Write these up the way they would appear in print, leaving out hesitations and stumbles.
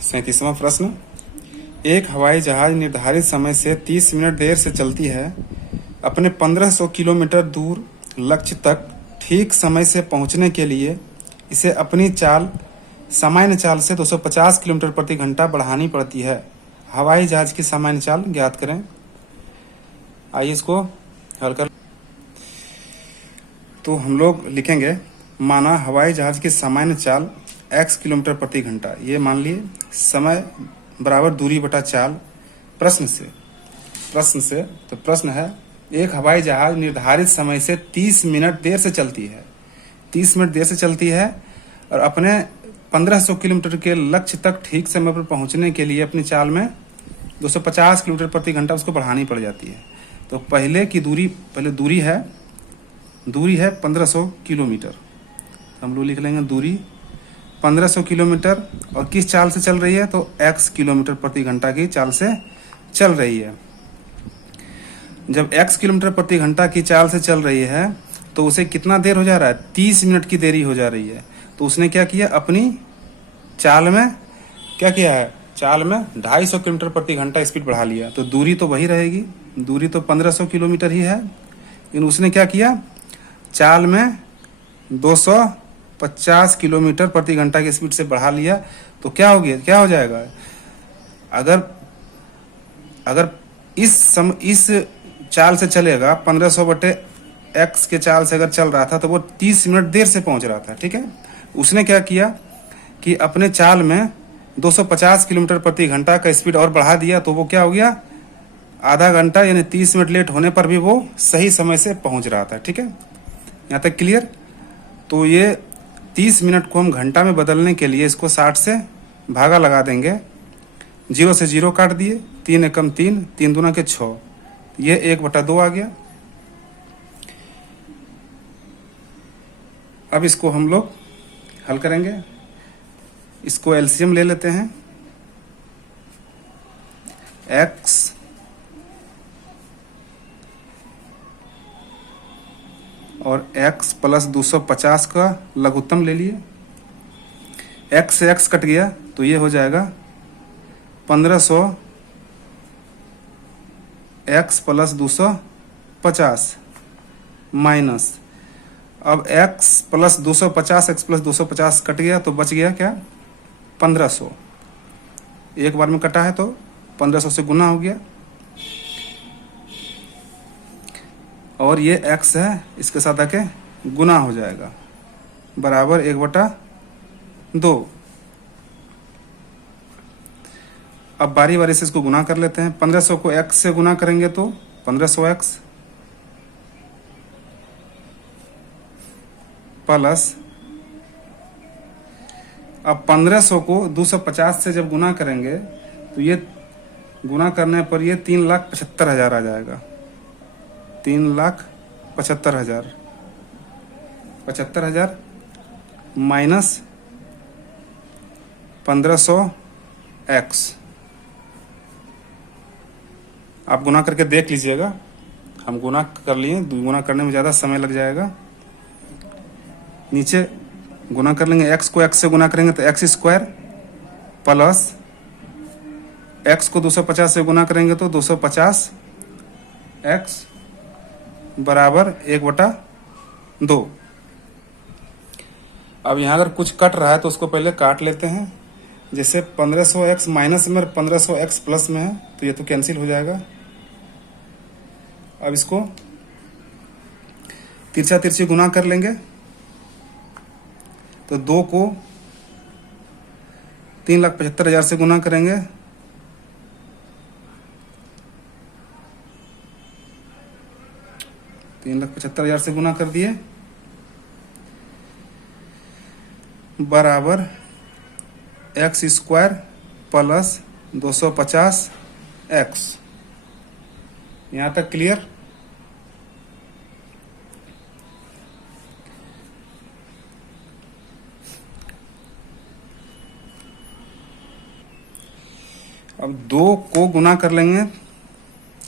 37वां प्रश्न। एक हवाई जहाज निर्धारित समय से 30 मिनट देर से चलती है। अपने 1500 किलोमीटर दूर लक्ष्य तक ठीक समय से पहुंचने के लिए इसे अपनी चाल सामान्य चाल से 250 किलोमीटर प्रति घंटा बढ़ानी पड़ती है। हवाई जहाज की सामान्य चाल ज्ञात करें। आइए इसको हल कर। तो हम लोग लिखेंगे, माना हवाई जहाज की सामान्य चाल x किलोमीटर प्रति घंटा, ये मान लिए समय बराबर दूरी बटा चाल। प्रश्न से तो प्रश्न है, एक हवाई जहाज निर्धारित समय से 30 मिनट देर से चलती है। 30 मिनट देर से चलती है और अपने 1500 किलोमीटर के लक्ष्य तक ठीक समय पर पहुंचने के लिए अपनी चाल में 250 किलोमीटर प्रति घंटा उसको बढ़ानी पड़ जाती है। तो पहले दूरी है 1500 किलोमीटर। हम लोग लिख लेंगे दूरी 1500 किलोमीटर और किस चाल से चल रही है, तो x किलोमीटर प्रति घंटा की चाल से चल रही है। जब x किलोमीटर प्रति घंटा की चाल से चल रही है तो उसे कितना देर हो जा रहा है, 30 मिनट की देरी हो जा रही है। तो उसने क्या किया, अपनी चाल में क्या किया है, चाल में 250 किलोमीटर प्रति घंटा स्पीड बढ़ा लिया। तो दूरी तो वही रहेगी, दूरी तो 1500 किलोमीटर ही है, लेकिन उसने क्या किया, चाल में 250 किलोमीटर प्रति घंटा की स्पीड से बढ़ा लिया। तो क्या हो जाएगा, अगर इस चाल से चलेगा 1500 बटे x के चाल से अगर चल रहा था तो वो 30 मिनट देर से पहुंच रहा था। ठीक है, उसने क्या किया कि अपने चाल में 250 किलोमीटर प्रति घंटा का स्पीड और बढ़ा दिया। तो वो क्या हो गया, आधा घंटा यानी 30 मिनट लेट होने पर भी वो सही समय से पहुंच रहा था। ठीक है, यहाँ तक क्लियर। तो ये 30 मिनट को हम घंटा में बदलने के लिए इसको 60 से भागा लगा देंगे। 0 से 0 काट दिए, 3 एकम 3, 3 दूना के 6, ये 1/2 आ गया। अब इसको हम लोग हल करेंगे। इसको एलसीएम ले लेते हैं। x और x प्लस 250 का लघुत्तम ले लिए। x से x कट गया तो ये हो जाएगा 1500 x प्लस 250 माइनस, अब x plus 250 x plus 250 cut गया तो बच गया क्या, 1500। एक बार में कटा है तो 1500 से गुना हो गया, और ये x है, इसके साथ आके गुना हो जाएगा, बराबर 1/2। अब बारी बारी से इसको गुना कर लेते हैं। 1500 को x से गुना करेंगे तो 1500x प्लस, अब 1500 को 250 से जब गुना करेंगे तो ये गुना करने पर ये 3,75,000 आ जाएगा। 3,75,000 माइनस 1500x। आप गुना करके देख लीजिएगा, हम गुना कर लिए, गुना करने में ज़्यादा समय लग जाएगा। नीचे गुना कर लेंगे, x को x से गुना करेंगे तो x स्क्वायर प्लस x को 250 से गुना करेंगे तो 250x बराबर 1/2। अब यहाँ अगर कुछ कट रहा है तो उसको पहले काट लेते हैं। जैसे 1500x माइनस में 1500x प्लस में है तो ये तो कैंसिल हो जाएगा। अब इसको तिरछा तिरछी गुना कर लेंगे तो 2 को 3,75,000 से गुना करेंगे 3,75,000 से गुना कर दिए, बराबर x स्क्वायर प्लस 250x। यहाँ तक क्लियर। अब 2 को गुना कर लेंगे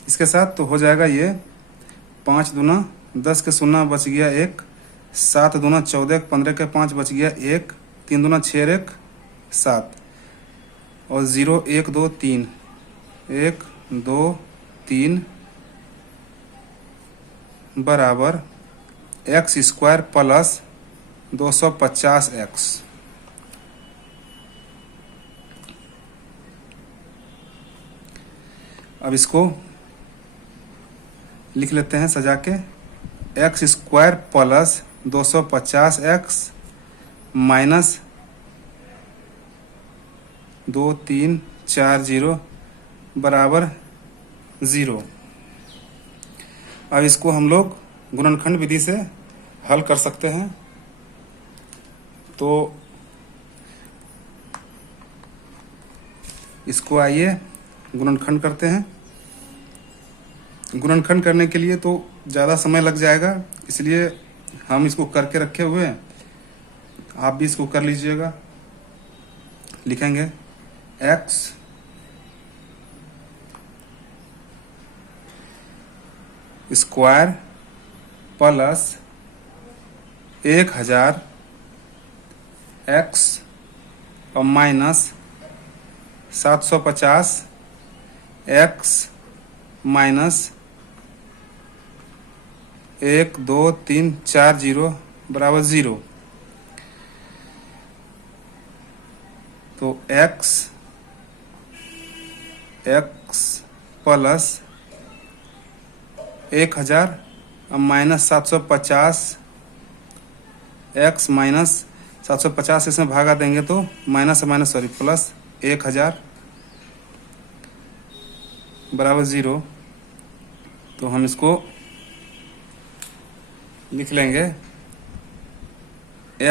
इसके साथ तो हो जाएगा ये 5 दूना 10 के 0 बच गया 1, 7 दूना 14, 15 के 5 बच गया 1, 3 दूना 6 1 7, और 0 1 2 3 1 2 3 बराबर एक्स स्क्वायर प्लस 250x। अब इसको लिख लेते हैं सजा के, x square plus 250x minus 2 3 4 0 बराबर 0। अब इसको हम लोग गुणनखंड विधि से हल कर सकते हैं। तो इसको आइए गुणनखंड करते हैं। गुणनखंड करने के लिए तो ज़्यादा समय लग जाएगा, इसलिए हम इसको करके रखे हुए हैं, आप भी इसको कर लीजिएगा। लिखेंगे x स्क्वायर प्लस 1000 x और माइनस 750 x माइनस 1 2 3 4 0 बराबर 0। तो x प्लस 1000 और माइनस 750 x माइनस 750 इसमें भागा देंगे तो प्लस 1000 बराबर 0। तो हम इसको लिख लेंगे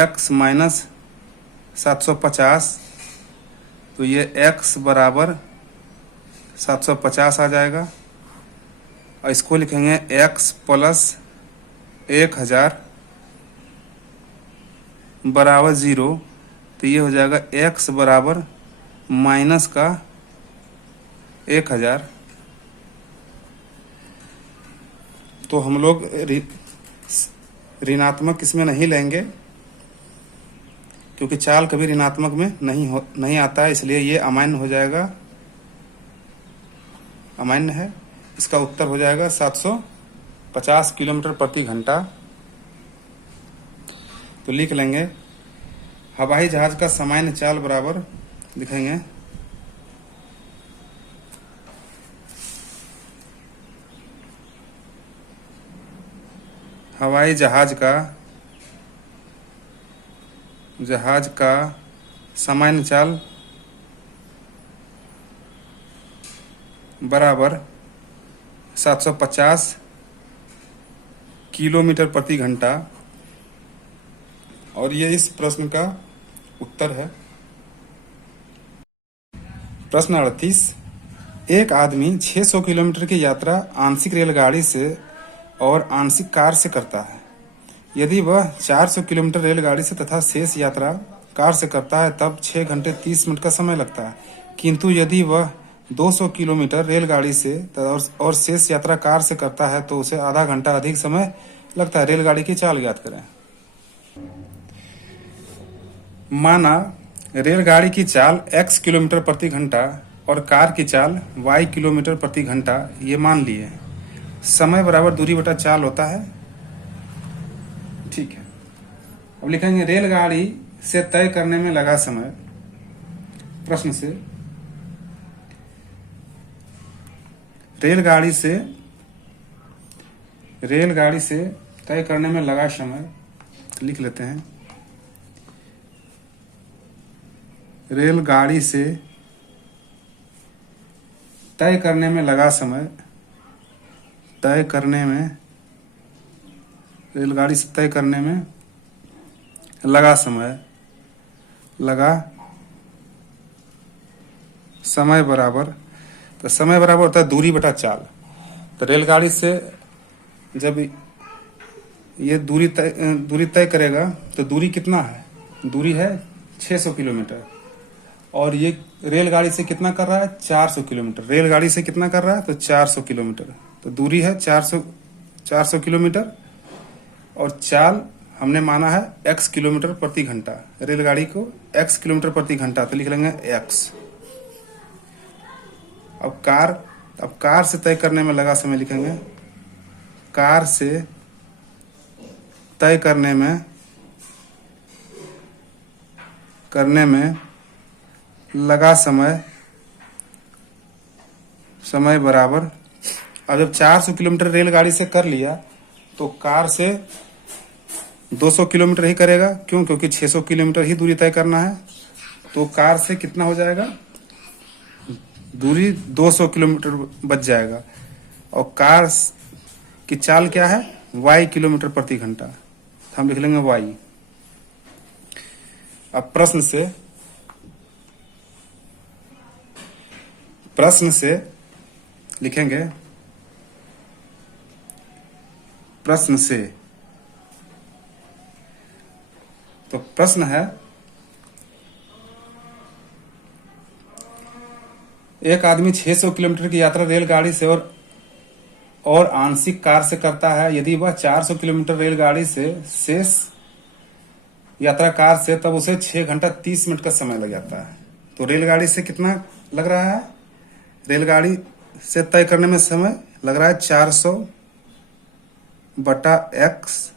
x माइनस 750, तो ये x बराबर 750 आ जाएगा। और इसको लिखेंगे x प्लस 1000 बराबर 0, तो ये हो जाएगा x बराबर माइनस का 1000। तो हम लोग ऋणात्मक इसमें नहीं लेंगे, क्योंकि चाल कभी ऋणात्मक में नहीं आता है, इसलिए ये अमान्य हो जाएगा, अमान्य है। इसका उत्तर हो जाएगा 750 किलोमीटर प्रति घंटा। तो लिख लेंगे हवाई जहाज का सामान्य चाल बराबर, लिखेंगे हवाई जहाज का सामान्य चाल बराबर 750 किलोमीटर प्रति घंटा। और ये इस प्रश्न का उत्तर है। प्रश्न 38, एक आदमी 600 किलोमीटर की यात्रा आंशिक रेलगाड़ी से और आंशिक कार से करता है। यदि वह 400 किलोमीटर रेलगाड़ी से तथा शेष यात्रा कार से करता है तब 6 घंटे 30 मिनट का समय लगता है। किंतु यदि वह 200 किलोमीटर रेलगाड़ी से और शेष यात्रा कार से करता है तो उसे आधा घंटा अधिक समय लगता है। रेलगाड़ी की चाल ज्ञात करें। माना रेलगाड़ी की चाल x किलोमीटर प्रति घंटा और कार की चाल y किलोमीटर प्रति घंटा, ये मान लिए। समय बराबर दूरी बटा चाल होता है। ठीक है, अब लिखेंगे रेलगाड़ी से तय करने में लगा समय। प्रश्न से रेलगाड़ी से तय करने में लगा समय लिख लेते हैं। रेलगाड़ी से तय करने में लगा समय, रेलगाड़ी से तय करने में लगा समय बराबर, तो समय बराबर होता है दूरी बटा चाल। तो रेलगाड़ी से जब ये दूरी तय करेगा तो दूरी कितना है? दूरी है 600 किलोमीटर और ये रेलगाड़ी से कितना कर रहा है? 400 किलोमीटर। रेलगाड़ी से कितना कर रहा है? तो 400 किलोमीटर। तो दूरी है 400 किलोमीटर और चाल हमने माना है x किलोमीटर प्रति घंटा। रेलगाड़ी को x किलोमीटर प्रति घंटा, तो लिख लेंगे x। अब कार से तय करने में लगा समय लिखेंगे, कार से तय करने में लगा समय बराबर। अब जब 400 किलोमीटर रेलगाड़ी से कर लिया तो कार से 200 किलोमीटर ही करेगा, क्यों? क्योंकि 600 किलोमीटर ही दूरी तय करना है। तो कार से कितना हो जाएगा? दूरी 200 किलोमीटर बच जाएगा। और कार की चाल क्या है? y किलोमीटर प्रति घंटा। तो हम लिख लेंगे y। अब प्रश्न से लिखेंगे, प्रश्न से। तो प्रश्न है, एक आदमी 600 किलोमीटर की यात्रा रेलगाड़ी से और आंशिक कार से करता है। यदि वह 400 किलोमीटर रेलगाड़ी से शेष यात्रा कार से, तब उसे 6 घंटा 30 मिनट का समय लग जाता है। तो रेलगाड़ी से कितना लग रहा है? रेलगाड़ी से तय करने में समय लग रहा है 400 बटा x,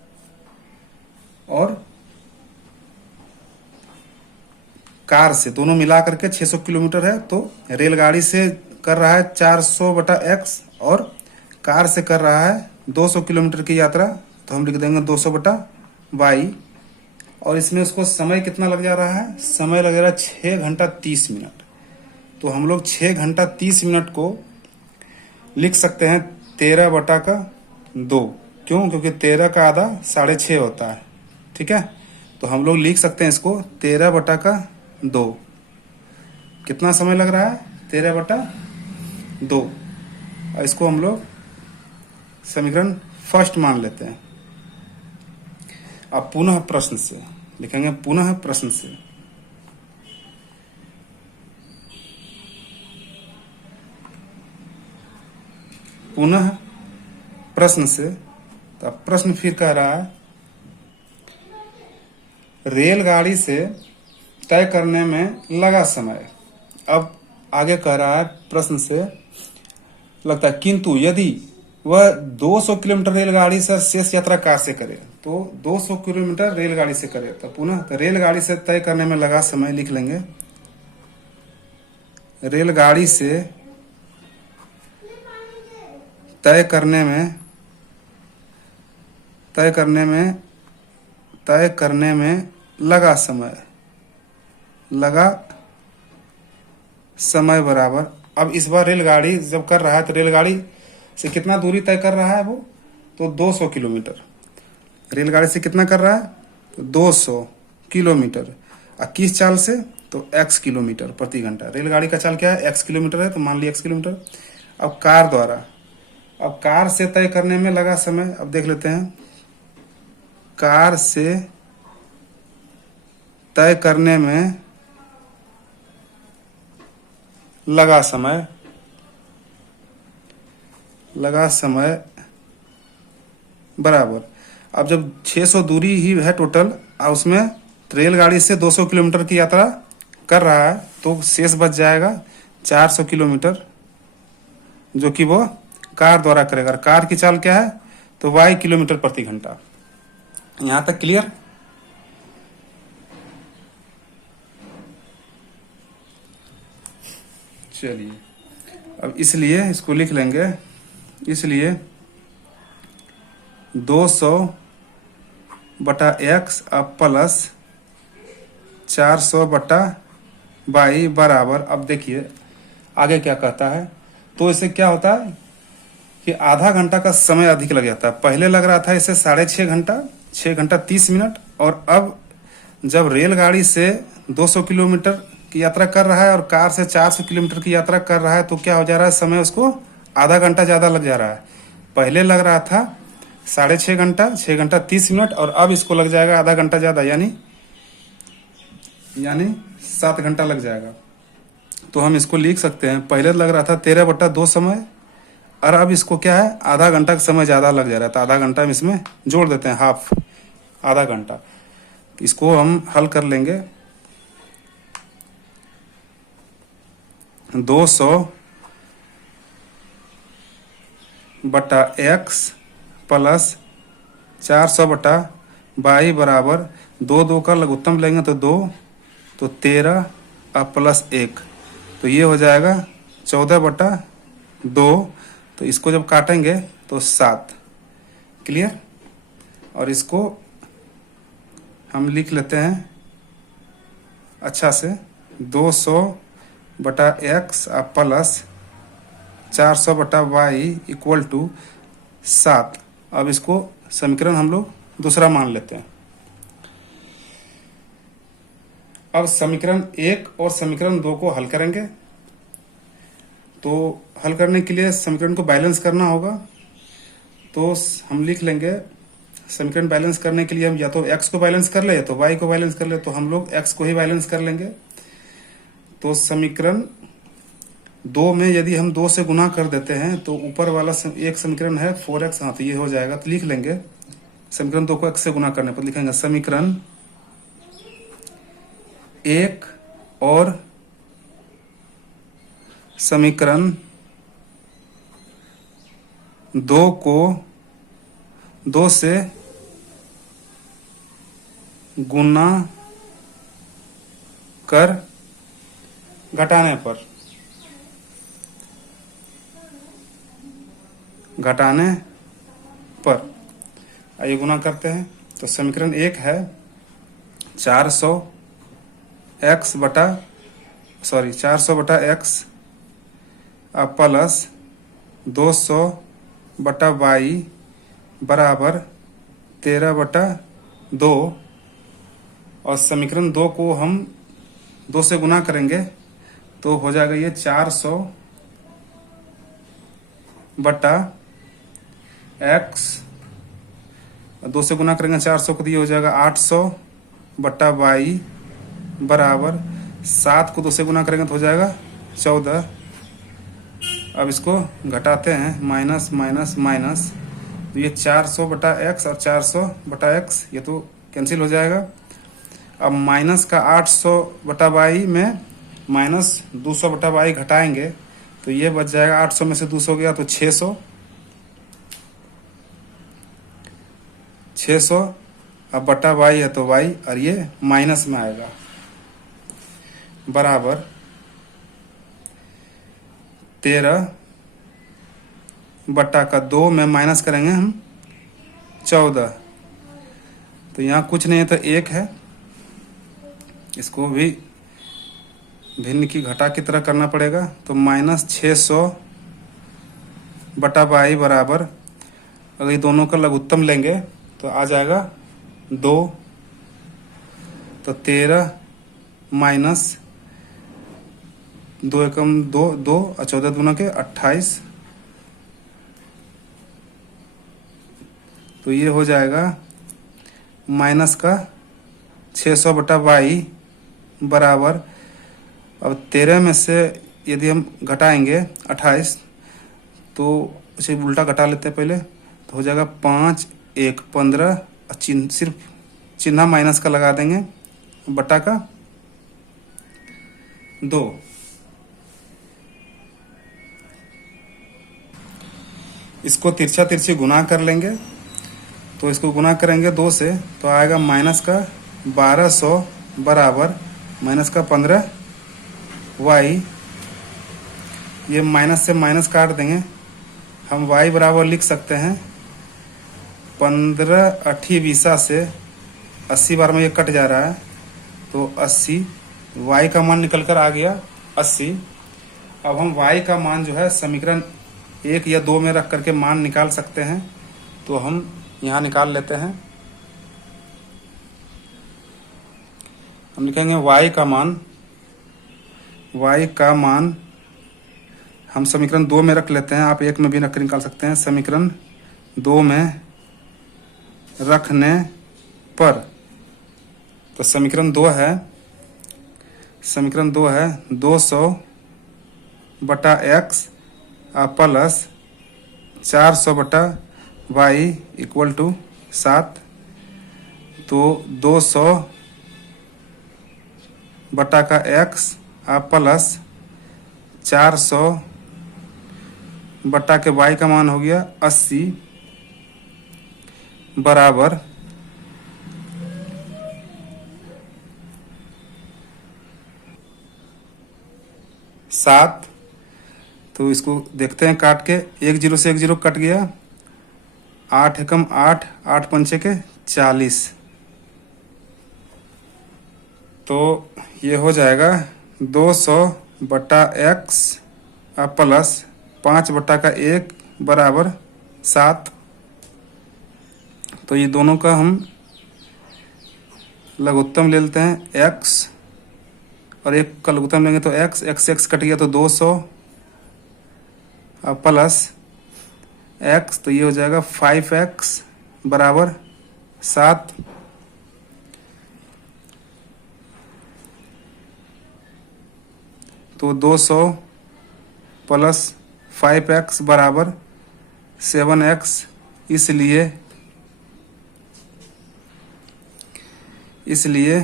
और कार से दोनों मिला करके 600 किलोमीटर है। तो रेलगाड़ी से कर रहा है 400 बटा x और कार से कर रहा है 200 किलोमीटर की यात्रा। तो हम लिख देंगे 200 बटा y। और इसमें उसको समय कितना लग जा रहा है? समय लग रहा है 6 घंटा 30 मिनट। तो हम लोग 6 घंटा 30 मिनट को लिख सकते हैं 13 बटा का 2। क्यों? क्योंकि 13 का आधा 6.5 होता है। ठीक है, तो हम लोग लिख सकते हैं इसको 13 बटा का 2। कितना समय लग रहा है? 13 बटा 2। और इसको हम लोग समीकरण फर्स्ट मान लेते हैं। अब पुनः प्रश्न से लिखेंगे, पुनः प्रश्न से। पुनः प्रश्न से, तो प्रश्न फिर कह रहा है, रेलगाड़ी से तय करने में लगा समय। अब आगे कह रहा है प्रश्न से लगता है, किंतु यदि वह 200 किलोमीटर रेलगाड़ी से शेष यात्रा कार से करे, तो 200 किलोमीटर रेलगाड़ी से करे, तो पुनः तो रेलगाड़ी से तय करने में लगा समय लिख लेंगे, रेलगाड़ी से तय करने में लगा समय बराबर। अब इस बार रेलगाड़ी जब कर रहा है तो रेलगाड़ी से कितना दूरी तय कर रहा है वो? तो 200 किलोमीटर। रेलगाड़ी से कितना कर रहा है? तो 200 किलोमीटर। और किस चाल से? तो x किलोमीटर प्रति घंटा। रेलगाड़ी का चाल क्या है? x किलोमीटर है, तो मान लिया x किलोमीटर। अब कार द्वारा, अब कार से तय करने में लगा समय, अब देख लेते हैं, कार से तय करने में लगा समय बराबर। अब जब 600 दूरी ही है टोटल, और उसमें रेलगाड़ी से 200 किलोमीटर की यात्रा कर रहा है, तो शेष बच जाएगा 400 किलोमीटर, जो कि वो कार द्वारा करेगा। कार की चाल क्या है? तो y किलोमीटर प्रति घंटा। यहां तक क्लियर? चलिए, अब इसलिए इसको लिख लेंगे, इसलिए 200 बटा x अब प्लस 400 बटा y बराबर। अब देखिए आगे क्या कहता है। तो इससे क्या होता है कि आधा घंटा का समय अधिक लग जाता है। पहले लग रहा था इसे 6.5 घंटा, 6 घंटा 30 मिनट। और अब जब रेलगाड़ी से 200 किलोमीटर की यात्रा कर रहा है और कार से 400 किलोमीटर की यात्रा कर रहा है, तो क्या हो जा रहा है? समय उसको आधा घंटा ज्यादा लग जा रहा है। पहले लग रहा था 6.5 घंटा, 6 घंटा 30 मिनट, और अब इसको लग जाएगा आधा घंटा ज्यादा, यानी 7 घंटा लग जाएगा। तो हम इसको लिख सकते हैं, पहले लग रहा था 13 बटा 2 समय, और अब इसको क्या है? आधा घंटा का समय ज्यादा लग जा रहा था। आधा घंटा हम इसमें जोड़ देते हैं, हाफ, आधा घंटा। इसको हम हल कर लेंगे। 200 बटा एक्स प्लस 400 बटा वाई बराबर 2 का लघुत्तम लेंगे तो 2, तो 13 और प्लस 1, तो ये हो जाएगा 14 बटा 2। तो इसको जब काटेंगे तो 7। क्लियर। और इसको हम लिख लेते हैं अच्छा से, 200 बटा एक्स प्लस 400 बटा वाई इक्वल टू 7। अब इसको समीकरण हम लोग दूसरा मान लेते हैं। अब समीकरण 1 और समीकरण 2 को हल करेंगे। तो हल करने के लिए समीकरण को बैलेंस करना होगा। तो हम लिख लेंगे, समीकरण बैलेंस करने के लिए हम या तो x को बैलेंस कर ले या तो y को बैलेंस कर ले। तो हम लोग x को ही बैलेंस कर लेंगे। तो समीकरण 2 में यदि हम 2 से गुना कर देते हैं तो ऊपर वाला एक समीकरण है 4x, हाँ तो ये हो जाएगा। तो लिख लेंगे समीकरण 2 को x से गुना करने पर लिखेंगे समीकरण 1 और समीकरण 2 को 2 से गुना कर घटाने पर आइए गुना करते हैं। तो समीकरण 1 है 400 बटा x प्लस 200 बटा y बराबर 13 बटा 2। और समीकरण 2 को हम 2 से गुना करेंगे तो हो जाएगा ये 400 बटा x, 2 से गुना करेंगे 400 को, तो ये हो जाएगा 800 बटा y बराबर 7 को 2 से गुना करेंगे तो हो जाएगा 14। अब इसको घटाते हैं, माइनस माइनस माइनस, तो ये 400 बटा x और 400 बटा x ये तो कैंसिल हो जाएगा। अब माइनस का 800 बटा y में माइनस 200 बटा y घटाएंगे तो ये बच जाएगा, 800 में से 200 गया तो 600। अब बटा y है तो y और ये माइनस में आएगा बराबर 13 बटा का 2 में माइनस करेंगे हम 14। तो यहाँ कुछ नहीं है तो 1 है, इसको भी भिन्न की घटा की तरह करना पड़ेगा। तो माइनस 600 बटा y बराबर, अगर ये दोनों का लघुत्तम लेंगे तो आ जाएगा 2। तो 13 माइनस 2 एकम 2 2 और 14 दूना के 28। तो ये हो जाएगा माइनस का 600 बटा y बराबर, अब 13 में से यदि हम घटाएंगे 28 तो उसे उल्टा घटा लेते हैं पहले, तो हो जाएगा 5 1 15, सिर्फ चिन्ह माइनस का लगा देंगे, बटा का 2। इसको तिरछा तिरछी गुना कर लेंगे। तो इसको गुना करेंगे 2 से तो आएगा माइनस का 1200 बराबर माइनस का 15 y। ये माइनस से माइनस काट देंगे, हम y बराबर लिख सकते हैं 15 8 20 से 80 बार में ये कट जा रहा है तो 80, y का मान निकल कर आ गया 80। अब हम y का मान जो है समीकरण 1 या 2 में रख करके मान निकाल सकते हैं। तो हम यहाँ निकाल लेते हैं, हम लिखेंगे y का मान हम समीकरण 2 में रख लेते हैं, आप 1 में भी रख निकाल सकते हैं। समीकरण 2 में रखने पर तो समीकरण 2 है 200 बटा x प्लस 400 बटा y इक्वल टू 7। तो 200 बटा का x प्लस 400 बट्टा के y का मान हो गया 80 बराबर 7। तो इसको देखते हैं काट के, 1 0 से 1 0 कट गया, 8 एकम 8, 8 पंचे के 40। तो ये हो जाएगा 200 बट्टा x प्लस 5 बट्टा का 1 बराबर 7। तो ये दोनों का हम लघुत्तम ले लेते हैं x, और एक का लघुत्तम लेंगे तो x कट गया तो 200 प्लस x, तो ये हो जाएगा 5x बराबर 7। तो 200 प्लस 5x बराबर 7x, इसलिए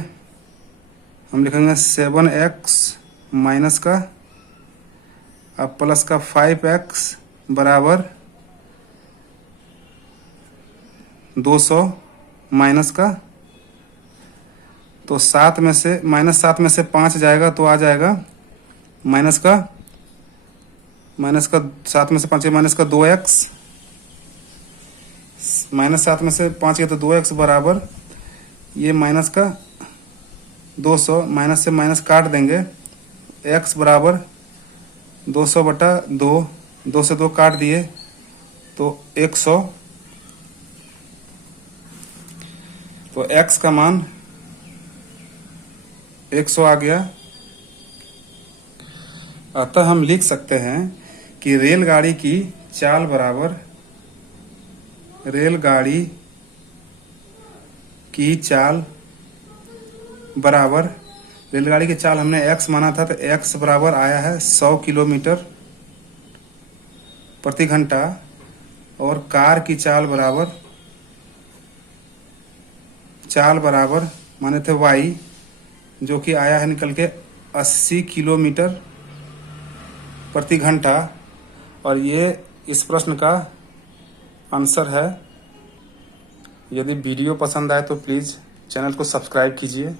हम लिखेंगे 7x माइनस का अब प्लस का 5x बराबर 200 माइनस का, तो 7 में से -7 में से 5 जाएगा तो आ जाएगा माइनस का 7 में से 5 माइनस का 2x, -7 में से 5 गया तो 2x बराबर ये माइनस का 200, माइनस से माइनस काट देंगे, x बराबर 200 बटा 2, 2 से 2 काट दिए तो 100। तो x का मान 100 आ गया। अतः हम लिख सकते हैं कि रेलगाड़ी की चाल बराबर, रेलगाड़ी की चाल हमने x माना था तो x बराबर आया है 100 किलोमीटर प्रति घंटा, और कार की चाल बराबर माने थे y, जो कि आया है निकल के 80 किलोमीटर प्रति घंटा। और ये इस प्रश्न का आंसर है। यदि वीडियो पसंद आए तो प्लीज़ चैनल को सब्सक्राइब कीजिए।